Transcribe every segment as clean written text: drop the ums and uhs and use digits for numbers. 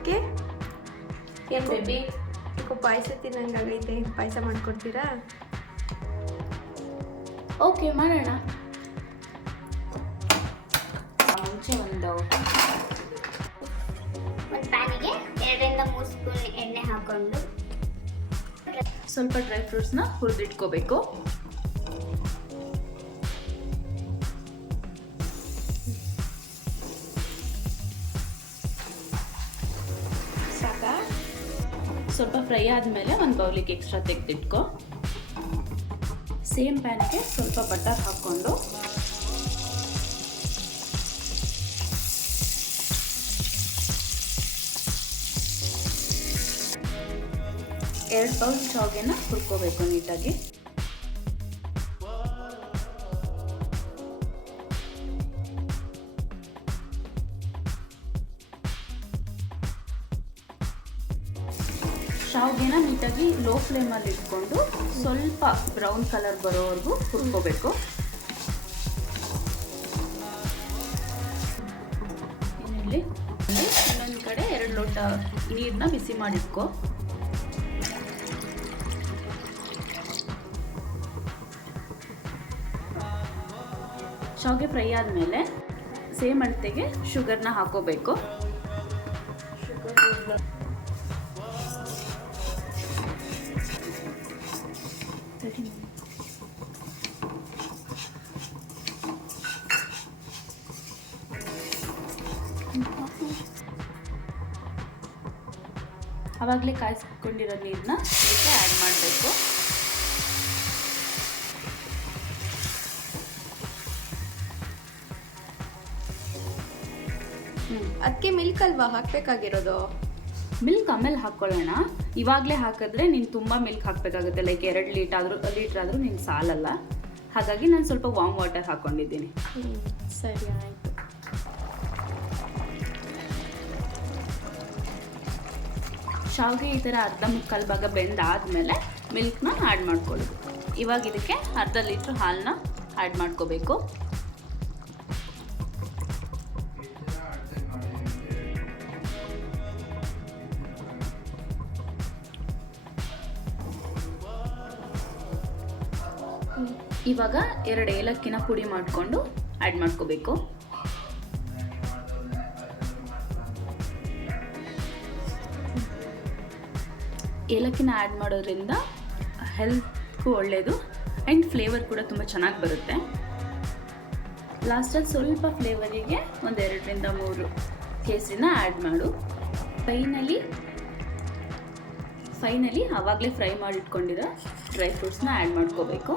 ಅದಕ್ಕೆ ಏನು ಬೇಬಿ? ಪಾಯಸ ತಿನ್ನಂಗಾಗೈತೆ, ಪಾಯಸ ಮಾಡ್ಕೊಡ್ತೀರಾ? ಓಕೆ, ಮಾಡೋಣ. ಮುಂಚೆ ಒಂದು ಪ್ಯಾನಿಗೆ 2-3 ಸ್ಪೂನ್ ಎಣ್ಣೆ ಹಾಕೊಂಡು ಸ್ವಲ್ಪ ಡ್ರೈ ಫ್ರೂಟ್ಸ್ನ ಹುರಿದಿಟ್ಕೋಬೇಕು. ಸಾಕಾ? ಸ್ವಲ್ಪ ಫ್ರೈ ಆದಮೇಲೆ ಒಂದು ಬೌಲಿಗೆ ಎಕ್ಸ್ಟ್ರಾ ತೆಗೆದಿಟ್ಕೊ. ಸೇಮ್ ಪ್ಯಾನ್ಗೆ ಸ್ವಲ್ಪ ಬಟರ್ ಹಾಕ್ಕೊಂಡು ಎರಡು ಬೌಲ್ ಶಾವಿಗೆನ ಹುರ್ಕೋಬೇಕು ನೀಟಾಗಿ. ಶಾವಿಗೆನ ನೀಟಾಗಿ ಲೋ ಫ್ಲೇಮಲ್ಲಿ ಇಟ್ಕೊಂಡು ಸ್ವಲ್ಪ ಬ್ರೌನ್ ಕಲರ್ ಬರೋವರೆಗೂ ಹುರ್ಕೋಬೇಕು. ಏನಿರಲಿ, ಇನ್ನೊಂದು ಕಡೆ 2 ಲೋಟ ನೀರನ್ನ ಬಿಸಿ ಮಾಡಿಟ್ಕೊ. ಶಾವಿಗೆ ಫ್ರೈ ಆದಮೇಲೆ ಸೇಮ್ ಅಳತೆಗೆ ಶುಗರ್ನ ಹಾಕೋಬೇಕು. ಆವಾಗಲೇ ಕಾಯಿಸ್ಕೊಂಡಿರೋ ನೀರನ್ನ ಇದಕ್ಕೆ ಆ್ಯಡ್ ಮಾಡಬೇಕು. ಅದಕ್ಕೆ ಮಿಲ್ಕ್ ಅಲ್ವಾ ಹಾಕಬೇಕಾಗಿರೋದು? ಮಿಲ್ಕ್ ಆಮೇಲೆ ಹಾಕ್ಕೊಳ್ಳೋಣ. ಇವಾಗಲೇ ಹಾಕಿದ್ರೆ ನೀನು ತುಂಬ ಮಿಲ್ಕ್ ಹಾಕಬೇಕಾಗುತ್ತೆ. ಲೈಕ್ 2 ಲೀಟ್ರ್ ಆದರೂ ನಿಂಗೆ ಸಾಲಲ್ಲ. ಹಾಗಾಗಿ ನಾನು ಸ್ವಲ್ಪ ವಾಮ್ ವಾಟರ್ ಹಾಕ್ಕೊಂಡಿದ್ದೀನಿ. ಸರಿ, ಆಯಿತು. ಶಾವಿಗೆ ಈ ಥರ ಅರ್ಧ ಮುಕ್ಕಾಲು ಭಾಗ ಬೆಂದಾದಮೇಲೆ ಮಿಲ್ಕ್ನ ಆ್ಯಡ್ ಮಾಡ್ಕೊಳ್ಳೋದು. ಇವಾಗ ಇದಕ್ಕೆ ಅರ್ಧ ಲೀಟ್ರ್ ಹಾಲನ್ನ ಆ್ಯಡ್ ಮಾಡ್ಕೋಬೇಕು. ಇವಾಗ 2 ಏಲಕ್ಕಿನ ಪುಡಿ ಮಾಡಿಕೊಂಡು ಆ್ಯಡ್ ಮಾಡ್ಕೋಬೇಕು. ಏಲಕ್ಕಿನ ಆ್ಯಡ್ ಮಾಡೋದ್ರಿಂದ ಹೆಲ್ತ್ಗೂ ಒಳ್ಳೆಯದು ಆ್ಯಂಡ್ ಫ್ಲೇವರ್ ಕೂಡ ತುಂಬ ಚೆನ್ನಾಗಿ ಬರುತ್ತೆ. ಲಾಸ್ಟಲ್ಲಿ ಸ್ವಲ್ಪ ಫ್ಲೇವರಿಗೆ 2-3 ಕೇಸರಿನ ಆ್ಯಡ್ ಮಾಡು. ಫೈನಲಿ ಆವಾಗಲೇ ಫ್ರೈ ಮಾಡಿಟ್ಕೊಂಡಿರೋ ಡ್ರೈ ಫ್ರೂಟ್ಸ್ನ ಆ್ಯಡ್ ಮಾಡ್ಕೋಬೇಕು.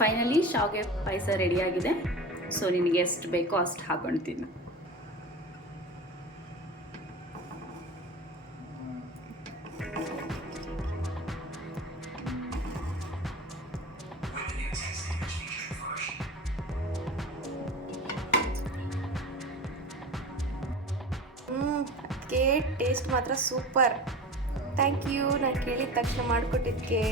ಫೈನಲಿ ಶಾವಿಗೆ ಪಾಯಸ ರೆಡಿಯಾಗಿದೆ. ಸೊ ನಿನಗೆ ಎಷ್ಟು ಬೇಕೋ ಅಷ್ಟು ಹಾಕೊಳ್ತೀನಿ. ಅದಕ್ಕೆ ಟೇಸ್ಟ್ ಮಾತ್ರ ಸೂಪರ್. ಥ್ಯಾಂಕ್ ಯು, ನಾನು ಕೇಳಿದ ತಕ್ಷಣ ಮಾಡಿಕೊಟ್ಟಿದ್ದಕ್ಕೆ.